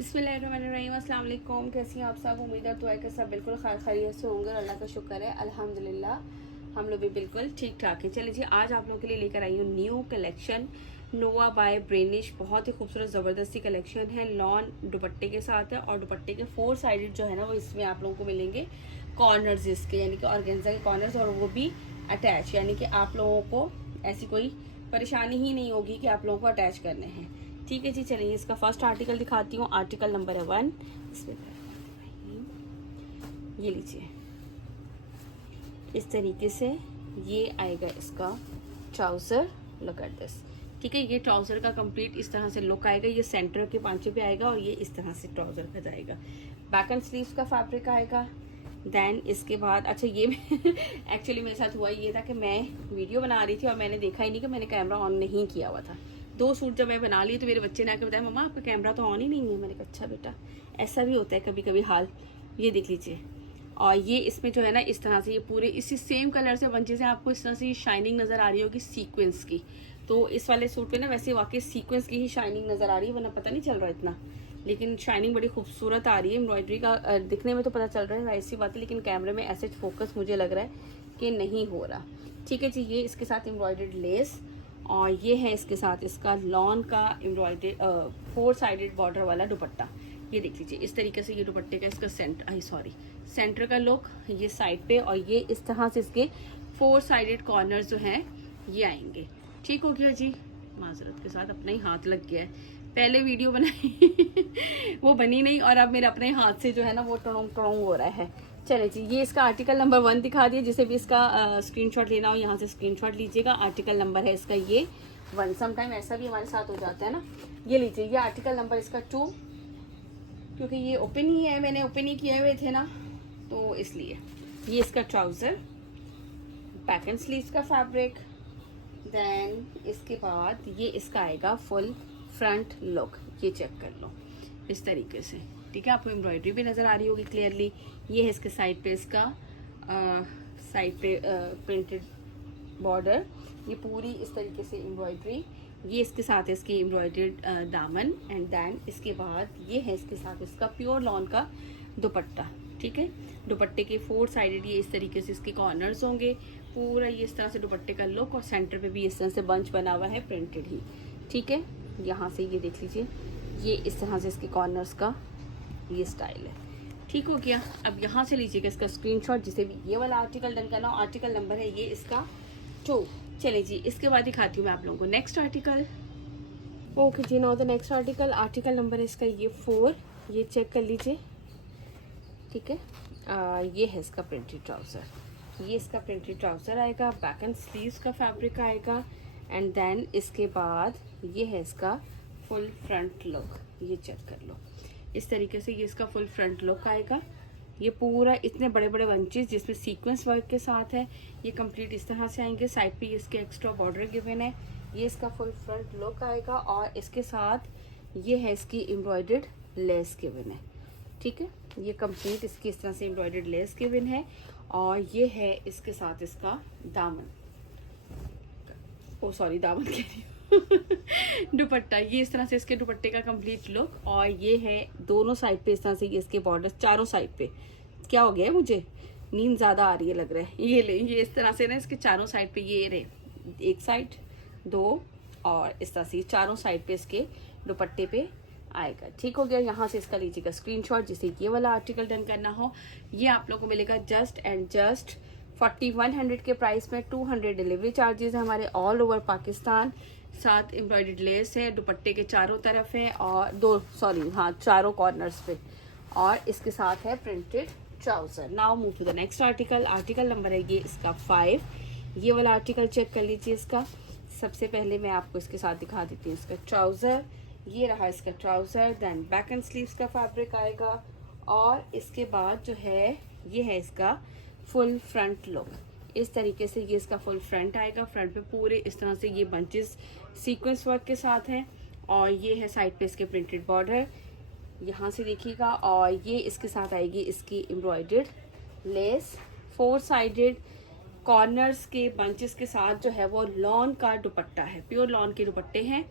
बिस्मिल्लाहिर्रहमानिर्रहीम। अस्सलाम वालेकुम। कैसी हैं आप सब? उम्मीद और दुआ के सब बिल्कुल खैरियत से होंगे और अल्लाह का शुक्र है अल्हम्दुलिल्लाह हम लोग भी बिल्कुल ठीक ठाक हैं। चलिए जी, आज आप लोगों के लिए लेकर आई हूँ न्यू कलेक्शन नोवा बाय ब्रेनिश। बहुत ही खूबसूरत ज़बरदस्ती कलेक्शन है। लॉन दुपट्टे के साथ है और दुपट्टे के 4 साइडेड जो है ना वो इसमें आप लोगों को मिलेंगे कॉर्नर्स इसके, यानी कि ऑर्गेन्जा के कॉर्नर्स, और वो भी अटैच, यानी कि आप लोगों को ऐसी कोई परेशानी ही नहीं होगी कि आप लोगों को अटैच करने हैं। ठीक है जी, चलिए इसका फर्स्ट आर्टिकल दिखाती हूँ। आर्टिकल नंबर है 1। ये लीजिए, इस तरीके से ये आएगा इसका ट्राउज़र। Look at this. ठीक है, ये ट्राउज़र का कंप्लीट इस तरह से लुक आएगा। ये सेंटर के पांचे पे आएगा और ये इस तरह से ट्राउज़र का जाएगा। बैक एंड स्लीव्स का फैब्रिक आएगा। देन इसके बाद अच्छा ये एक्चुअली मेरे साथ हुआ ये था कि मैं वीडियो बना रही थी और मैंने देखा ही नहीं कि मैंने कैमरा ऑन नहीं किया हुआ था। 2 सूट जब मैं बना ली तो मेरे बच्चे ने आकर बताया, मम्मा आपका कैमरा तो ऑन ही नहीं है। मैंने कहा अच्छा बेटा, ऐसा भी होता है कभी कभी हाल। ये देख लीजिए, और ये इसमें जो है ना इस तरह से ये पूरे इसी सेम कलर से बंचेस हैं। आपको इस तरह से शाइनिंग नज़र आ रही होगी सीक्वेंस की। तो इस वाले सूट पे ना वैसे वाकई सीक्वेंस की ही शाइनिंग नज़र आ रही है, वरना पता नहीं चल रहा इतना, लेकिन शाइनिंग बड़ी खूबसूरत आ रही है। एम्ब्रॉयडरी का दिखने में तो पता चल रहा है, ऐसी बात है, लेकिन कैमरे में ऐसे फोकस मुझे लग रहा है कि नहीं हो रहा। ठीक है जी, ये इसके साथ एम्ब्रॉयडर्ड लेस, और ये है इसके साथ इसका लॉन का एम्ब्रॉयडरी 4 साइडेड बॉर्डर वाला दुपट्टा। ये देख लीजिए, इस तरीके से ये दुपट्टे का इसका सेंटर का लुक, ये साइड पे, और ये इस तरह से इसके 4 साइडेड कॉर्नर जो हैं ये आएंगे। ठीक हो गया जी, माजरत के साथ अपना ही हाथ लग गया है। पहले वीडियो बनाई वो बनी नहीं, और अब मेरे अपने हाथ से जो है ना वो टड़ोंग टड़ोंग हो रहा है। चले जी, ये इसका आर्टिकल नंबर 1 दिखा दिया। जिसे भी इसका स्क्रीनशॉट लेना हो यहाँ से स्क्रीनशॉट लीजिएगा। आर्टिकल नंबर है इसका ये 1। समटाइम ऐसा भी हमारे साथ हो जाता है ना। ये लीजिए, ये आर्टिकल नंबर इसका 2, क्योंकि ये ओपन ही है, मैंने ओपन ही किए हुए थे ना तो इसलिए। ये इसका ट्राउज़र, बैक एंड स्लीव्स का फैब्रिक। देन इसके बाद ये इसका आएगा फुल फ्रंट लुक। ये चेक कर लो इस तरीके से। ठीक है, आपको एम्ब्रॉयडरी भी नज़र आ रही होगी क्लियरली। ये है इसके साइड पे इसका प्रिंटेड बॉर्डर। ये पूरी इस तरीके से एम्ब्रॉयडरी। ये इसके साथ इसकी एम्ब्रॉयडर्ड दामन, एंड देन इसके बाद ये है इसके साथ इसका प्योर लॉन का दुपट्टा। ठीक है, दुपट्टे के 4 साइडेड ये इस तरीके से इसके कॉर्नर्स होंगे। पूरा ये इस तरह से दुपट्टे का लुक, और सेंटर पे भी इस तरह से बंच बना हुआ है प्रिंटेड ही। ठीक है, यहाँ से ये देख लीजिए, ये इस तरह से इसके कॉर्नर्स का ये स्टाइल है। ठीक हो गया। अब यहाँ से लीजिएगा इसका स्क्रीनशॉट, जिसे भी ये वाला आर्टिकल डन करना हो। आर्टिकल नंबर है ये इसका 2। चलिए जी, इसके बाद दिखाती हूँ मैं आप लोगों को नेक्स्ट आर्टिकल। ओके जी, now the next article. Article number है इसका ये 4। ये चेक कर लीजिए। ठीक है, ये है इसका प्रिंटेड ट्राउज़र। ये इसका प्रिंटेड ट्राउज़र आएगा। बैक एंड स्लीव्स का फैब्रिक आएगा, एंड देन इसके बाद ये है इसका फुल फ्रंट लुक। ये चेक कर लो इस तरीके से, ये इसका फुल फ्रंट लुक आएगा। ये पूरा इतने बड़े बड़े बंचेस जिसमें सीक्वेंस वर्क के साथ है, ये कंप्लीट इस तरह से आएंगे। साइड पे इसके एक्स्ट्रा बॉर्डर गिवन है। ये इसका फुल फ्रंट लुक आएगा, और इसके साथ ये है इसकी एम्ब्रॉयडर्ड लेस गिवन है। ठीक है, ये कंप्लीट इसकी इस तरह से एम्ब्रॉयडर्ड लेस गिवन है, और ये है इसके साथ इसका दामन, ओ सॉरी दामन कह रही हूँ दुपट्टा। ये इस तरह से इसके दुपट्टे का कंप्लीट लुक, और ये है दोनों साइड पे इस तरह से ये इसके बॉर्डर चारों साइड पे। क्या हो गया है, मुझे नींद ज़्यादा आ रही है लग रहा है। ये ले, ये इस तरह से ना इसके चारों साइड पे ये रहे, एक साइड 2, और इस तरह से चारों साइड पे इसके दुपट्टे पे आएगा। ठीक हो गया। यहाँ से इसका लीजिएगा स्क्रीनशॉट, जिसे ये वाला आर्टिकल डन करना हो। ये आप लोगों को मिलेगा जस्ट एंड जस्ट 4100 के प्राइस में। 200 डिलीवरी चार्जेस है हमारे ऑल ओवर पाकिस्तान। साथ एम्ब्रॉयडर्ड लेस है, दुपट्टे के चारों तरफ है, और चारों कॉर्नर्स पे, और इसके साथ है printed trouser. Now move to the next article. Article number है ये इसका 5। ये वाला आर्टिकल चेक कर लीजिए इसका। सबसे पहले मैं आपको इसके साथ दिखा देती हूँ इसका ट्राउज़र। ये रहा इसका trouser. Then back and sleeves का फैब्रिक आएगा, और इसके बाद जो है ये है इसका फुल फ्रंट लुक। इस तरीके से ये इसका फुल फ्रंट आएगा। फ्रंट पे पूरे इस तरह से ये बंचेस सीक्वेंस वर्क के साथ हैं, और ये है साइड पे इसके प्रिंटेड बॉर्डर, यहाँ से देखिएगा। और ये इसके साथ आएगी इसकी एम्ब्रॉयडर्ड लेस। 4 साइडेड कॉर्नर्स के बंचेस के साथ जो है वो लॉन का दुपट्टा है, प्योर लॉन के दुपट्टे हैं।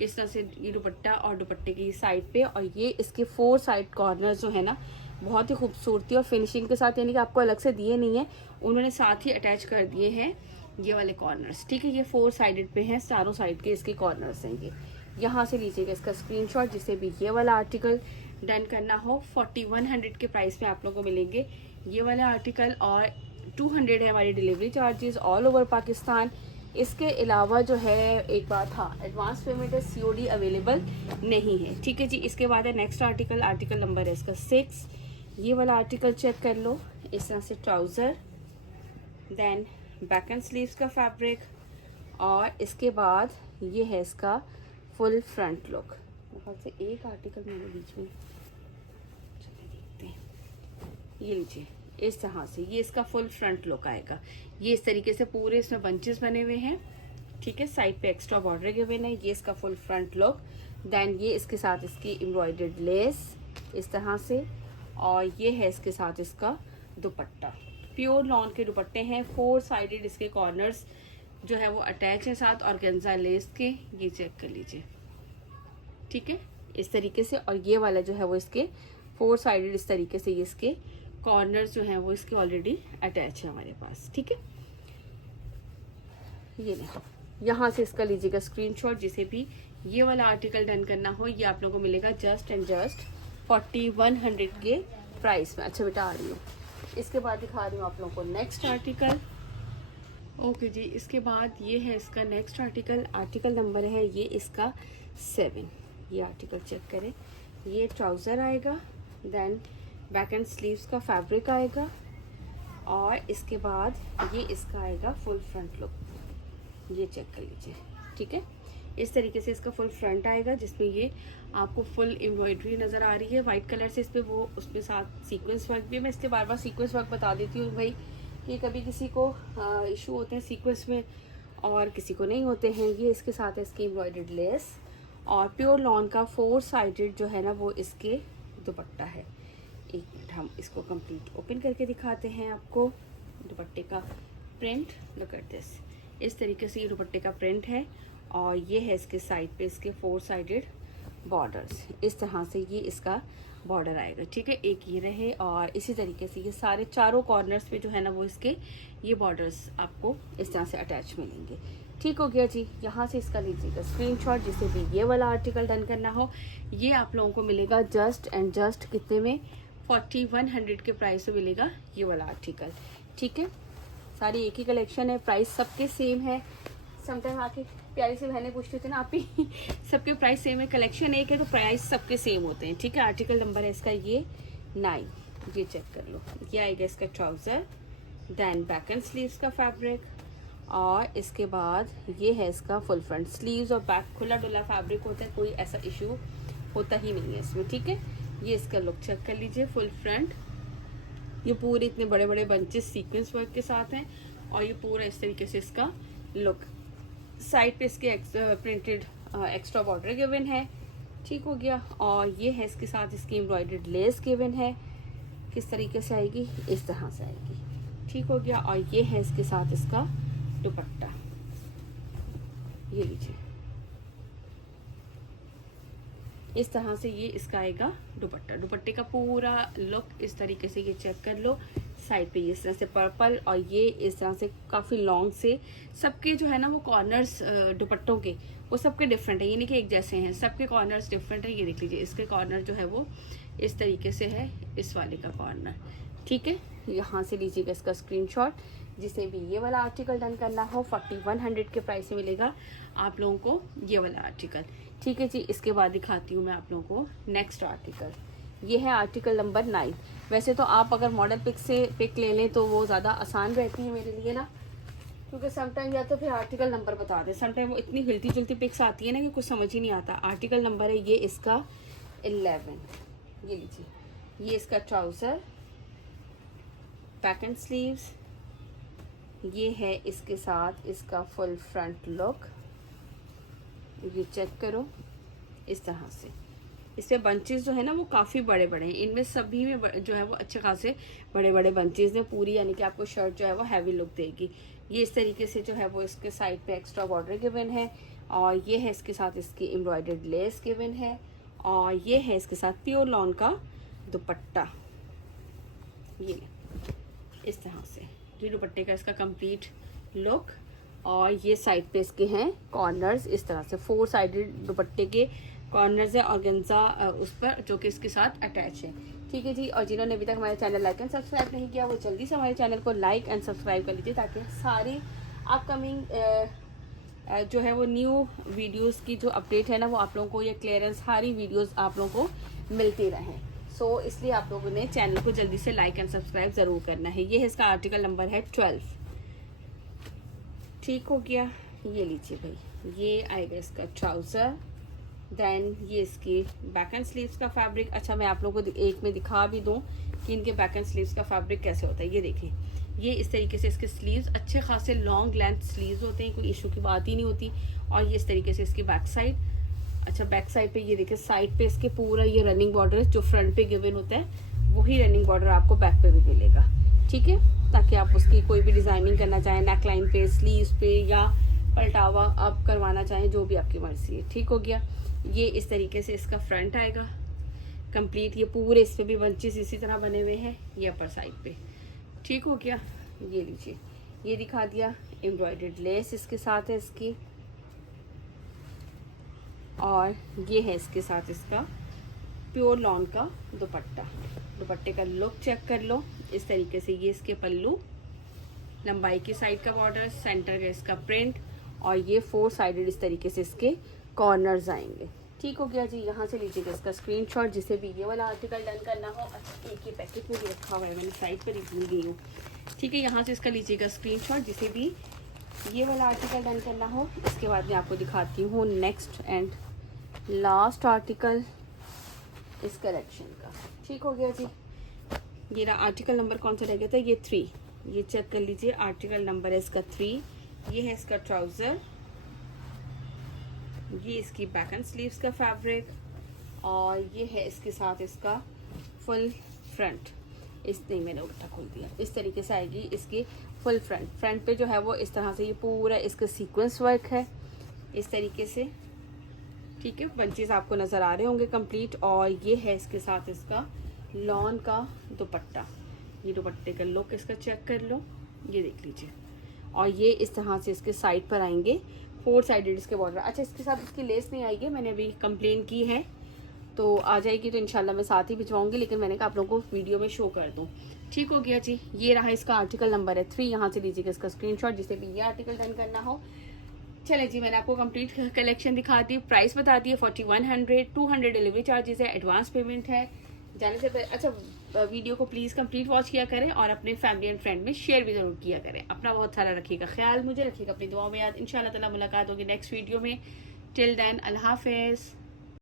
इस तरह से ये दुपट्टा और दुपट्टे की साइड पे, और ये इसके 4 साइड कॉर्नर जो है ना बहुत ही खूबसूरती और फिनिशिंग के साथ, यानी कि आपको अलग से दिए नहीं है, उन्होंने साथ ही अटैच कर दिए हैं ये वाले कॉर्नर्स। ठीक है, ये 4 साइडेड पे हैं, चारों साइड के इसके कॉर्नर्स हैं ये। यहाँ से लीजिएगा इसका स्क्रीनशॉट, जिसे भी ये वाला आर्टिकल डन करना हो। 4100 के प्राइस में आप लोगों को मिलेंगे ये वाले आर्टिकल, और 200 है हमारी delivery charges all over Pakistan. इसके अलावा जो है एक बात, हाँ, एडवांस पेमेंट है, COD अवेलेबल नहीं है। ठीक है जी। इसके बाद है नेक्स्ट आर्टिकल, आर्टिकल नंबर है इसका 6। ये वाला आर्टिकल चेक कर लो, इस तरह से trouser, then back and sleeves का फैब्रिक, और इसके बाद ये है इसका फुल फ्रंट लुक। बहुत से एक आर्टिकल मैंने बीच में, चलिए देखते हैं, ये लीजिए इस तरह से ये इसका फुल फ्रंट लुक आएगा। ये इस तरीके से पूरे इसमें बंचेस बने हुए हैं। ठीक है, साइड पे एक्स्ट्रा बॉर्डर गिवन है, ये इसका फुल फ्रंट लुक। देन ये इसके साथ इसकी एम्ब्रॉयडर्ड लेस इस तरह से, और ये है इसके साथ इसका दुपट्टा। प्योर लॉन के दुपट्टे हैं, 4 साइडेड इसके कॉर्नर्स जो है वो अटैच है साथ ऑर्गेन्जा लेस के, ये चेक कर लीजिए। ठीक है, इस तरीके से, और ये वाला जो है वो इसके 4 साइडेड इस तरीके से ये इसके कॉर्नर्स जो हैं वो इसके ऑलरेडी अटैच है हमारे पास। ठीक है, ये देखो, यहाँ से इसका लीजिएगा स्क्रीनशॉट, जिसे भी ये वाला आर्टिकल डन करना हो, ये आप लोगों को मिलेगा जस्ट एंड जस्ट 4100 के प्राइस में। अच्छा बेटा आ रही हूँ। इसके बाद दिखा रही हूँ आप लोगों को नेक्स्ट आर्टिकल। ओके जी, इसके बाद ये है इसका नेक्स्ट आर्टिकल, आर्टिकल नंबर है ये इसका 7। ये आर्टिकल चेक करें, ये ट्राउज़र आएगा, देन बैक एंड स्लीव्स का फैब्रिक आएगा, और इसके बाद ये इसका आएगा फुल फ्रंट लुक, ये चेक कर लीजिए। ठीक है, इस तरीके से इसका फुल फ्रंट आएगा, जिसमें ये आपको फुल एम्ब्रॉयडरी नज़र आ रही है वाइट कलर से इस पर, वो उसमें साथ सीक्वेंस वर्क भी है। मैं इसके बार बार सीक्वेंस वर्क बता देती हूँ भाई, कि कभी किसी को इशू होते हैं सीक्वेंस में और किसी को नहीं होते हैं। ये इसके साथ है इसकी एम्ब्रॉयडर्ड लेस, और प्योर लॉन का 4 साइडेड जो है ना वो इसके दुपट्टा है। एक मिनट, हम इसको कंप्लीट ओपन करके दिखाते हैं आपको। दुपट्टे का प्रिंट लुक एट दिस, इस तरीके से ये दुपट्टे का प्रिंट है, और ये है इसके साइड पे इसके 4 साइडेड बॉर्डर्स, इस तरह से ये इसका बॉर्डर आएगा। ठीक है, एक ये रहे, और इसी तरीके से ये सारे चारों कॉर्नर्स पे जो है ना वो इसके ये बॉर्डर्स आपको इस तरह से अटैच मिलेंगे। ठीक हो गया जी। यहाँ से इसका लीजिएगा स्क्रीनशॉट, जिसे भी ये वाला आर्टिकल डन करना हो, ये आप लोगों को मिलेगा जस्ट एंड जस्ट कितने में, 4100 के प्राइस में मिलेगा ये वाला आर्टिकल। ठीक है, सारी एक ही कलेक्शन है, प्राइस सबके सेम है। समटाइम आके प्यारी से बहनें पूछती थी ना आप ही सबके प्राइस सेम है, कलेक्शन एक है तो प्राइस सबके सेम होते हैं। ठीक है, आर्टिकल नंबर है इसका ये 9, ये चेक कर लो। ये आएगा इसका trouser, then back and sleeves का फैब्रिक, और इसके बाद ये है इसका फुल फ्रंट। स्लीव्स और बैक खुला डुला फैब्रिक होता है, कोई ऐसा इशू होता ही नहीं है इसमें। ठीक है, ये इसका लुक चेक कर लीजिए, फुल फ्रंट, ये पूरे इतने बड़े बड़े बंचेस सीक्वेंस वर्क के साथ हैं, और ये पूरा इस तरीके से इसका लुक। साइड पे इसके प्रिंटेड एक्स्ट्रा बॉर्डर गिवन है। ठीक हो गया, और ये है इसके साथ इसकी एम्ब्रॉयडर्ड लेस गिवन है, किस तरीके से आएगी, इस तरह से आएगी। ठीक हो गया, और ये है इसके साथ इसका दुपट्टा, ये लीजिए इस तरह से ये इसका आएगा दुपट्टा। दुपट्टे का पूरा लुक इस तरीके से ये चेक कर लो। साइड पे ये इस तरह से पर्पल, और ये इस तरह से काफ़ी लॉन्ग से, सबके जो है ना वो कॉर्नर्स दुपट्टों के वो सबके डिफरेंट है, ये नहीं कि एक जैसे हैं, सबके कॉर्नर्स डिफरेंट है। ये देख लीजिए, इसके कॉर्नर जो है वो इस तरीके से है, इस वाले का कॉर्नर। ठीक है, यहाँ से लीजिएगा इसका स्क्रीनशॉट, जिसे भी ये वाला आर्टिकल डन करना हो 4100 के प्राइस में मिलेगा आप लोगों को ये वाला आर्टिकल। ठीक है जी, इसके बाद दिखाती हूँ मैं आप लोगों को नेक्स्ट आर्टिकल। ये है आर्टिकल नंबर 9। वैसे तो आप अगर मॉडल पिक से पिक ले लें तो वो ज़्यादा आसान रहती है मेरे लिए ना, क्योंकि समटाइम या तो फिर आर्टिकल नंबर बता दें, समटाइम वो इतनी हिलती जुलती पिक्स आती है ना कि कुछ समझ ही नहीं आता। आर्टिकल नंबर है ये इसका 11, ये लीजिए, ये इसका ट्राउज़र, बैक एंड स्लीव्स, ये है इसके साथ इसका फुल फ्रंट लुक, ये चेक करो इस तरह से। इसमें बंचेस जो है ना वो काफ़ी बड़े बड़े हैं, इनमें सभी में जो है वो अच्छे खासे बड़े बड़े बंचेस ने पूरी, यानी कि आपको शर्ट जो है वो हैवी लुक देगी। ये इस तरीके से जो है वो इसके साइड पे एक्स्ट्रा बॉर्डर गिवन है, और ये है इसके साथ इसकी एम्ब्रॉयडर्ड लेस गिवन है, और ये है इसके साथ प्योर लॉन का दुपट्टा। ये इस तरह से ये दुपट्टे का इसका कंप्लीट लुक। और ये साइड पे इसके हैं कॉर्नर्स, इस तरह से 4 साइडेड दुपट्टे के कॉर्नर्स है ऑर्गेन्जा उस पर, जो कि इसके साथ अटैच है। ठीक है जी। और जिन्होंने अभी तक हमारे चैनल लाइक एंड सब्सक्राइब नहीं किया, वो जल्दी से हमारे चैनल को लाइक एंड सब्सक्राइब कर लीजिए, ताकि सारी अपकमिंग जो है वो न्यू वीडियोस की जो अपडेट है ना, वो आप लोगों को, ये क्लियरेंस सारी वीडियोस आप लोगों को मिलती रहें। सो इसलिए आप लोगों ने चैनल को जल्दी से लाइक एंड सब्सक्राइब ज़रूर करना है। ये है इसका आर्टिकल नंबर है 12। ठीक हो गया। ये लीजिए भाई, ये आएगा इसका ट्राउज़र, देन ये इसकी बैक एंड स्लीव्स का फैब्रिक। अच्छा, मैं आप लोगों को एक में दिखा भी दूँ कि इनके बैक एंड स्लीव्स का फैब्रिक कैसे होता है। ये देखें, ये इस तरीके से इसके स्लीव्स अच्छे खासे लॉन्ग लेंथ स्लीव्स होते हैं, कोई इशू की बात ही नहीं होती। और ये इस तरीके से इसकी बैक साइड। अच्छा, बैक साइड पे ये देखिए, साइड पे इसके पूरा ये रनिंग बॉर्डर जो फ्रंट पे गिवन होता है, वही रनिंग बॉर्डर आपको बैक पे भी मिलेगा। ठीक है, ताकि आप उसकी कोई भी डिज़ाइनिंग करना चाहें, नेक लाइन पे, स्लीव्स पे, या पलटावा आप करवाना चाहें, जो भी आपकी मर्जी है। ठीक हो गया। ये इस तरीके से इसका फ्रंट आएगा कंप्लीट। ये पूरे इस पे भी बंचेस इसी तरह बने हुए हैं, ये अपर साइड पे। ठीक हो गया। ये लीजिए, ये दिखा दिया, एम्ब्रॉयडर्ड लेस इसके साथ है इसकी, और ये है इसके साथ इसका प्योर लॉन का दुपट्टा। दुपट्टे का लुक चेक कर लो, इस तरीके से ये इसके पल्लू, लंबाई की साइड का बॉर्डर, सेंटर का इसका प्रिंट, और ये 4 साइडेड इस तरीके से इसके कॉर्नर्स आएंगे। ठीक हो गया जी। यहाँ से लीजिएगा इसका स्क्रीनशॉट, जिसे भी ये वाला आर्टिकल डन करना हो। अच्छा, एक ही पैकेट में भी रखा हुआ है, मैंने साइड पर ही भूल गई हूँ। ठीक है, यहाँ से इसका लीजिएगा स्क्रीनशॉट, जिसे भी ये वाला आर्टिकल डन करना हो। इसके बाद मैं आपको दिखाती हूँ नेक्स्ट एंड लास्ट आर्टिकल इस कलेक्शन का। ठीक हो गया जी। ये रहा आर्टिकल नंबर, कौन सा रह गया था, ये 3। ये चेक कर लीजिए, आर्टिकल नंबर है इसका 3। ये है इसका ट्राउज़र, ये इसकी बैक एंड स्लीव्स का फैब्रिक, और ये है इसके साथ इसका फुल फ्रंट। इस नहीं, मैंने उल्टा खोल दिया। इस तरीके से आएगी इसकी फुल फ्रंट। फ्रंट पे जो है वो इस तरह से ये पूरा इसका सीक्वेंस वर्क है इस तरीके से। ठीक है, बंचेस आपको नज़र आ रहे होंगे कंप्लीट। और ये है इसके साथ इसका लॉन का दुपट्टा। ये दुपट्टे का लुक इसका चेक कर लो, ये देख लीजिए। और ये इस तरह से इसके साइड पर आएंगे 4 साइडेड इसके बॉर्डर। अच्छा, इसके साथ इसकी लेस नहीं आएगी, मैंने अभी कंप्लेन की है, तो आ जाएगी तो इंशाल्लाह मैं साथ ही भिजवाऊंगी, लेकिन मैंने कहा आप लोगों को वीडियो में शो कर दूँ। ठीक हो गया जी। ये रहा इसका आर्टिकल नंबर है 3। यहाँ से लीजिएगा इसका स्क्रीनशॉट, जिसे भी ये आर्टिकल डन करना हो। चले जी, मैंने आपको कंप्लीट कलेक्शन दिखा दी, प्राइस बता दी है 4100, 200 डिलीवरी चार्जेस है, एडवांस पेमेंट है जाने से पहले। अच्छा, वीडियो को प्लीज़ कंप्लीट वॉच किया करें, और अपने फैमिली एंड फ्रेंड में शेयर भी ज़रूर किया करें। अपना बहुत सारा रखिएगा ख्याल, मुझे रखिएगा अपनी दुआओं में याद। इंशाल्लाह ताला मुलाकात होगी नेक्स्ट वीडियो में। टिल देन, अल्लाह हाफिज़।